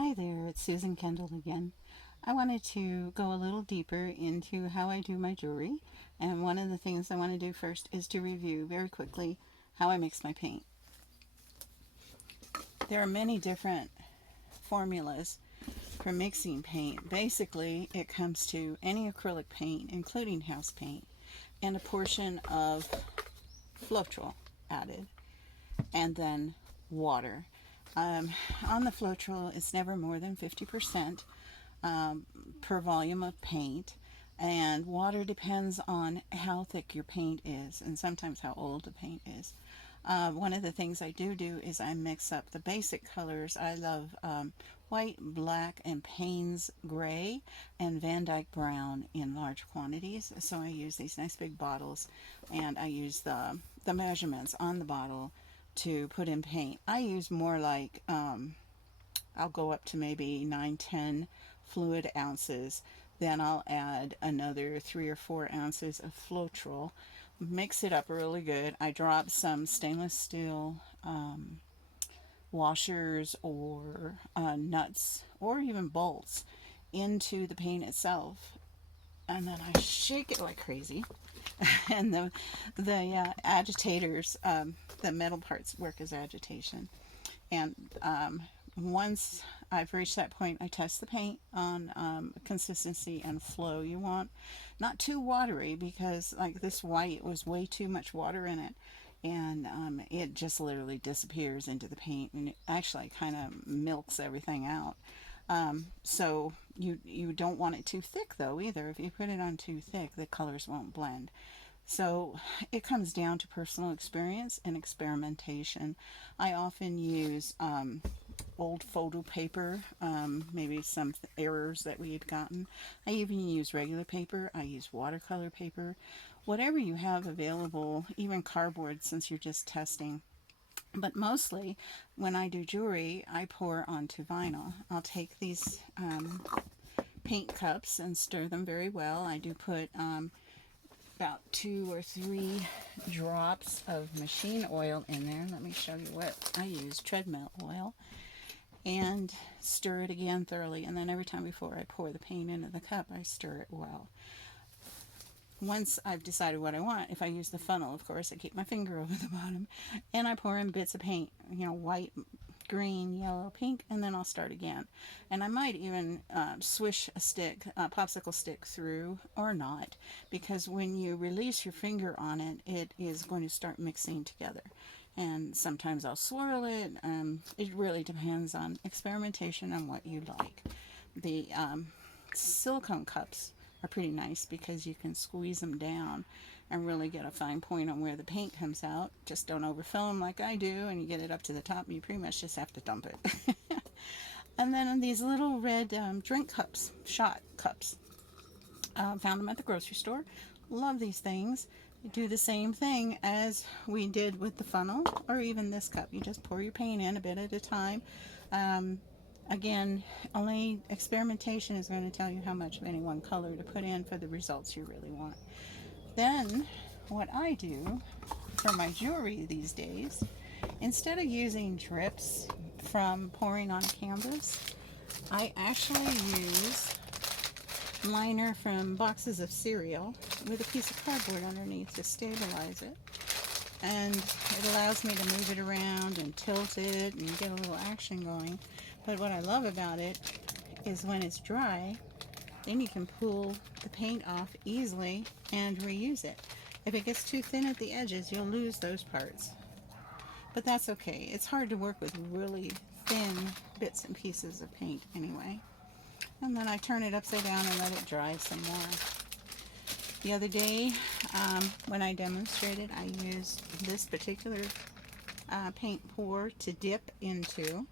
Hi there, it's Susan Kendall again. I wanted to go a little deeper into how I do my jewelry, and one of the things I want to do first is to review very quickly how I mix my paint. There are many different formulas for mixing paint. Basically, it comes to any acrylic paint, including house paint, and a portion of Floetrol added, and then water. Um, on the Floetrol, it's never more than 50%. Per volume of paint, and water depends on how thick your paint is and sometimes how old the paint is. One of the things I do is I mix up the basic colors. I love white, black, and Payne's gray and Van Dyke brown in large quantities. So I use these nice big bottles, and I use the measurements on the bottle to put in paint. I use more like I'll go up to maybe 9, 10 fluid ounces. Then I'll add another 3 or 4 ounces of Floetrol. Mix it up really good. I drop some stainless steel washers or nuts or even bolts into the paint itself, and then I shake it like crazy. And the agitators, the metal parts work as agitation. And once I've reached that point, I test the paint on consistency and flow you want. Not too watery, because like this white was way too much water in it, and it just literally disappears into the paint, and it actually kind of milks everything out. So you don't want it too thick though either. If you put it on too thick, the colors won't blend. So it comes down to personal experience and experimentation. I often use old photo paper, maybe some errors that we had gotten. I even use regular paper. I use watercolor paper. Whatever you have available, even cardboard, since you're just testing. But mostly, when I do jewelry, I pour onto vinyl. I'll take these paint cups and stir them very well. I do put about 2 or 3 drops of machine oil in there. Let me show you what I use, treadmill oil, and stir it again thoroughly. And then every time before I pour the paint into the cup, I stir it well. Once I've decided what I want, if I use the funnel, of course, I keep my finger over the bottom, and I pour in bits of paint, white, green, yellow, pink, and then I'll start again. And I might even swish a stick, a popsicle stick through, or not, because when you release your finger on it, it is going to start mixing together. And sometimes I'll swirl it. It really depends on experimentation and what you like. The silicone cups are pretty nice because you can squeeze them down and really get a fine point on where the paint comes out. Just don't overfill them like I do, and you get it up to the top, and you pretty much just have to dump it. And then these little red drink cups, shot cups. Found them at the grocery store. Love these things. You do the same thing as we did with the funnel, or even this cup. You just pour your paint in a bit at a time. Um, Again, only experimentation is going to tell you how much of any one color to put in for the results you really want. Then, what I do for my jewelry these days, instead of using drips from pouring on canvas, I actually use liner from boxes of cereal with a piece of cardboard underneath to stabilize it. And it allows me to move it around and tilt it and get a little action going. But what I love about it is when it's dry, then you can pull the paint off easily and reuse it. If it gets too thin at the edges, you'll lose those parts. But that's okay. It's hard to work with really thin bits and pieces of paint anyway. And then I turn it upside down and let it dry some more. The other day, when I demonstrated, I used this particular paint pour to dip into.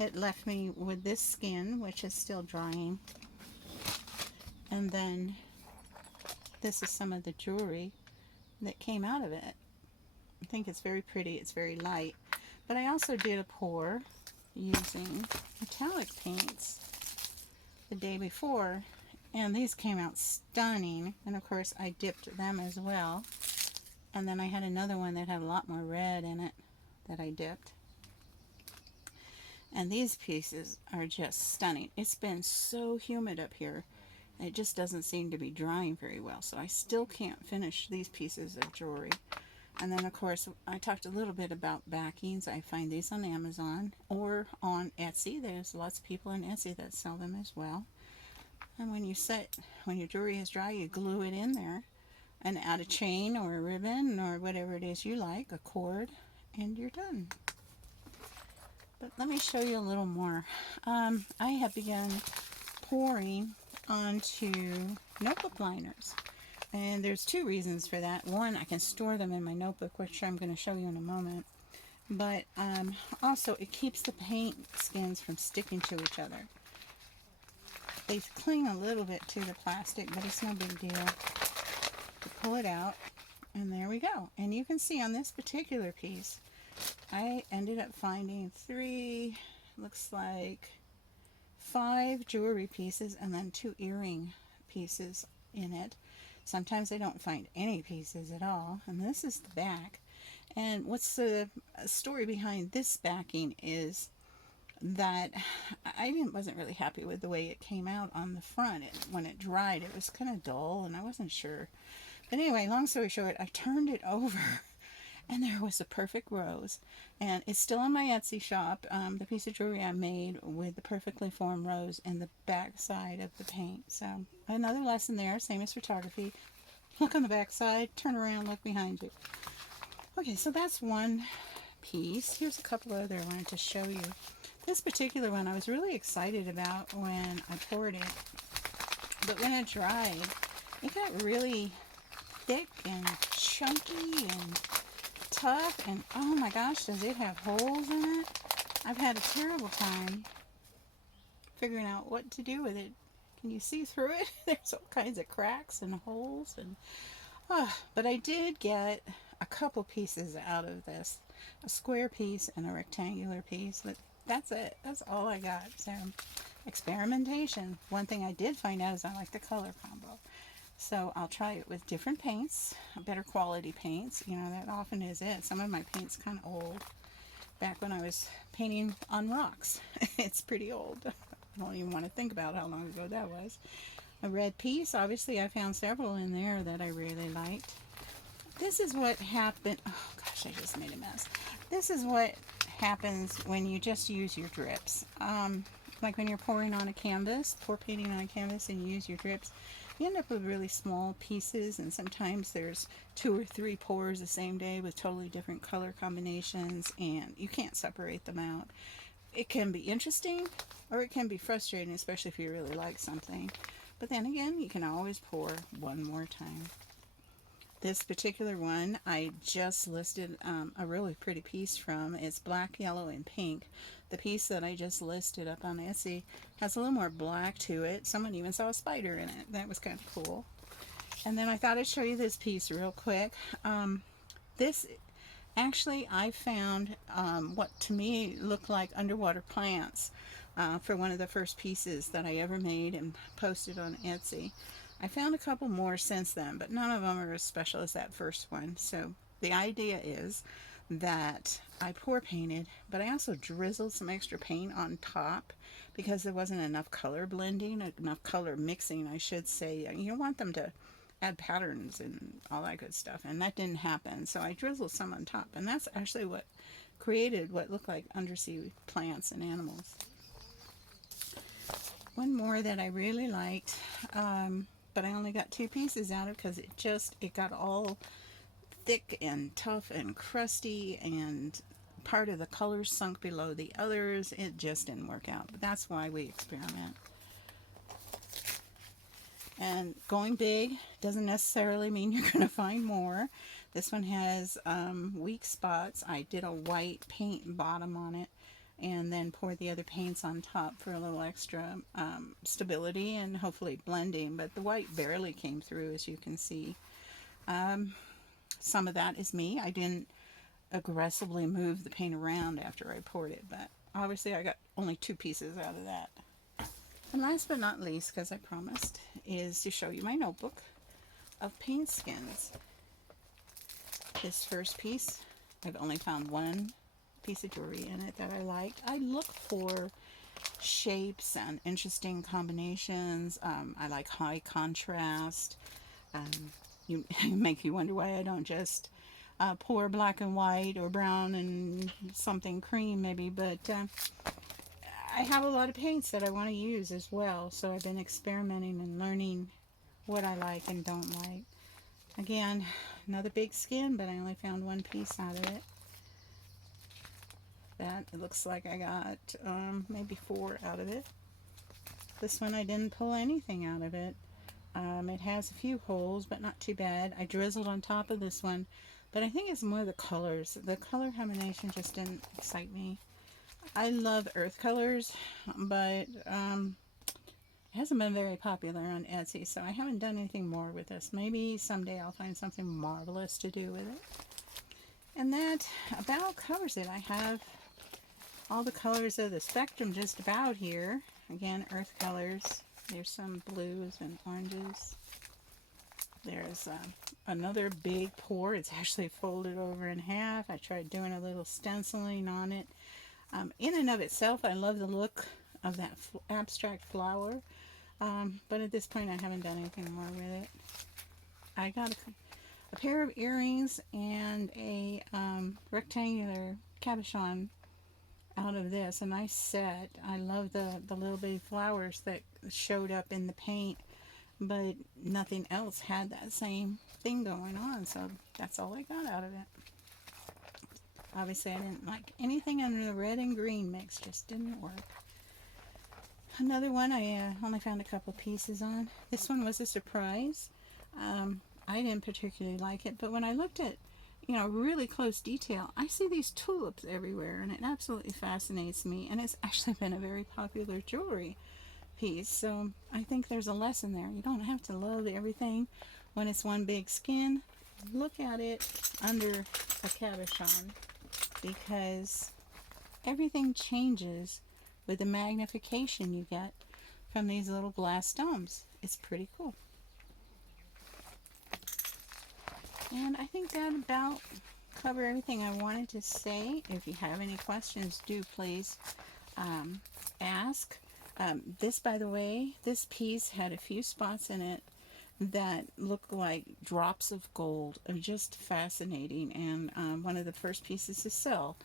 It left me with this skin, which is still drying. And then this is some of the jewelry that came out of it. I think it's very pretty. It's very light. But I also did a pour using metallic paints the day before, and these came out stunning. And of course I dipped them as well. And then I had another one that had a lot more red in it that I dipped. And these pieces are just stunning. It's been so humid up here. It just doesn't seem to be drying very well. So I still can't finish these pieces of jewelry. And then, of course, I talked a little bit about backings. I find these on Amazon or on Etsy. There's lots of people on Etsy that sell them as well. And when your jewelry is dry, you glue it in there and add a chain or a ribbon or whatever it is you like, a cord, and you're done. But let me show you a little more. I have begun pouring onto notebook liners. And there's two reasons for that. One, I can store them in my notebook, which I'm going to show you in a moment. But also, it keeps the paint skins from sticking to each other. They cling a little bit to the plastic, but it's no big deal. You pull it out, and there we go. And you can see on this particular piece, I ended up finding 5 jewelry pieces and then 2 earring pieces in it. Sometimes I don't find any pieces at all. And this is the back. And what's the story behind this backing is that I wasn't really happy with the way it came out on the front. When it dried, it was kind of dull, and I wasn't sure. But anyway, long story short, I turned it over, and there was a perfect rose. And it's still on my Etsy shop, the piece of jewelry I made with the perfectly formed rose in the back side of the paint. So another lesson there, same as photography. Look on the back side, turn around, look behind you. Okay, so that's one piece. Here's a couple other I wanted to show you. This particular one I was really excited about when I poured it, but when it dried, it got really thick and chunky and tough, and oh my gosh, does it have holes in it? I've had a terrible time figuring out what to do with it. Can you see through it? There's all kinds of cracks and holes, and but I did get a couple pieces out of this, a square piece and a rectangular piece, but that's it. That's all I got. So experimentation. One thing I did find out is I like the color combo. So I'll try it with different paints, better quality paints. You know, that often is it. Some of my paint's kind of old. Back when I was painting on rocks. It's pretty old. I don't even want to think about how long ago that was. A red piece. Obviously, I found several in there that I really liked. This is what happened. Oh gosh, I just made a mess. This is what happens when you just use your drips. Like when you're pouring on a canvas, pour painting on a canvas and you use your drips, you end up with really small pieces, and sometimes there's 2 or 3 pours the same day with totally different color combinations, and you can't separate them out. It can be interesting, or it can be frustrating, especially if you really like something. But then again, you can always pour one more time. This particular one, I just listed a really pretty piece from. It's black, yellow, and pink. The piece that I just listed up on Etsy has a little more black to it. Someone even saw a spider in it. That was kind of cool. And then I thought I'd show you this piece real quick. This, actually, I found what to me looked like underwater plants for one of the first pieces that I ever made and posted on Etsy. I found a couple more since then, but none of them are as special as that first one. So the idea is that I pour painted, but I also drizzled some extra paint on top because there wasn't enough color blending, enough color mixing, I should say. You don't want them to add patterns and all that good stuff, and that didn't happen. So I drizzled some on top, and that's actually what created what looked like undersea plants and animals. One more that I really liked, but I only got 2 pieces out of because it got all thick and tough and crusty, and part of the colors sunk below the others. It just didn't work out, but that's why we experiment. And going big doesn't necessarily mean you're going to find more. This one has weak spots. I did a white paint bottom on it and then poured the other paints on top for a little extra stability and hopefully blending, but the white barely came through, as you can see. Some of that is me. I didn't aggressively move the paint around after I poured it, but obviously I got only 2 pieces out of that. And last but not least, because I promised, is to show you my notebook of paint skins. This first piece, I've only found one piece of jewelry in it that I like. I look for shapes and interesting combinations. I like high contrast. You make you wonder why I don't just pour black and white or brown and something cream maybe, but I have a lot of paints that I want to use as well, so I've been experimenting and learning what I like and don't like. Again, another big skin, but I only found one piece out of it. That, it looks like I got maybe 4 out of it. This one I didn't pull anything out of it. It has a few holes, but not too bad. I drizzled on top of this one, but I think it's more the colors. The color combination just didn't excite me. I love earth colors, but it hasn't been very popular on Etsy, so I haven't done anything more with this. Maybe someday I'll find something marvelous to do with it. And that about covers it. I have all the colors of the spectrum just about here. Again, earth colors. There's some blues and oranges. There's another big pour. It's actually folded over in half. I tried doing a little stenciling on it. In and of itself, I love the look of that abstract flower. But at this point, I haven't done anything more with it. I got a pair of earrings and a rectangular cabochon out of this. A nice set. I love the little bitty flowers that showed up in the paint, but nothing else had that same thing going on, so that's all I got out of it. Obviously I didn't like anything under the red and green mix, just didn't work. Another one I only found a couple pieces on. This one was a surprise. I didn't particularly like it, but when I looked at really close detail, I see these tulips everywhere, and it absolutely fascinates me, and it's actually been a very popular jewelry piece, so I think there's a lesson there. You don't have to love everything when it's one big skin. Look at it under a cabochon, because everything changes with the magnification you get from these little glass domes. It's pretty cool. And I think that about covered everything I wanted to say. If you have any questions, do please ask. This, by the way, this piece had a few spots in it that looked like drops of gold. Just fascinating. And one of the first pieces to sell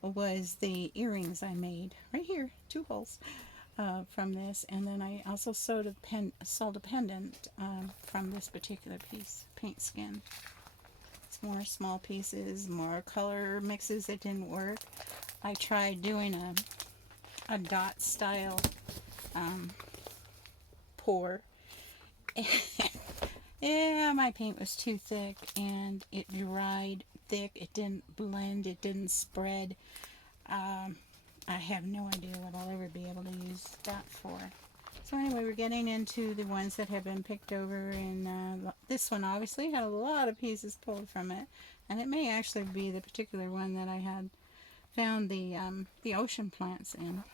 was the earrings I made. Right here, 2 holes from this. And then I also sold a pendant from this particular piece, paint skin. More small pieces, more color mixes that didn't work. I tried doing a dot style pour. Yeah, my paint was too thick and it dried thick. It didn't blend, it didn't spread. I have no idea what I'll ever be able to use that for. So anyway, we're getting into the ones that have been picked over, and this one obviously had a lot of pieces pulled from it, and it may actually be the particular one that I had found the ocean plants in.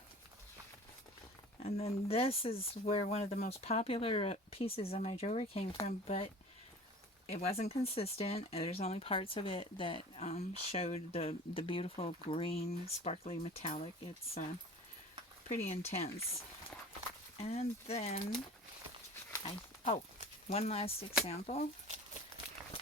And then this is where one of the most popular pieces of my jewelry came from, but it wasn't consistent. There's only parts of it that showed the beautiful green, sparkly metallic. It's pretty intense. And then, one last example.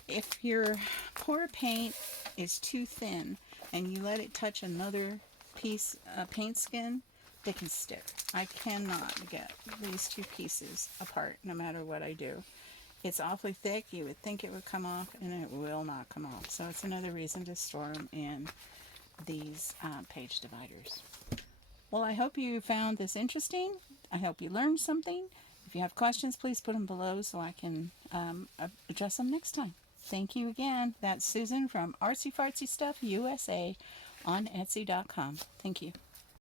If your pour paint is too thin and you let it touch another piece of paint skin, they can stick. I cannot get these 2 pieces apart no matter what I do. It's awfully thick. You would think it would come off, and it will not come off. So it's another reason to store them in these page dividers. Well, I hope you found this interesting. I hope you learned something. If you have questions, please put them below so I can address them next time. Thank you again. That's Susan from Artsy Fartsy Stuff USA on Etsy.com. Thank you.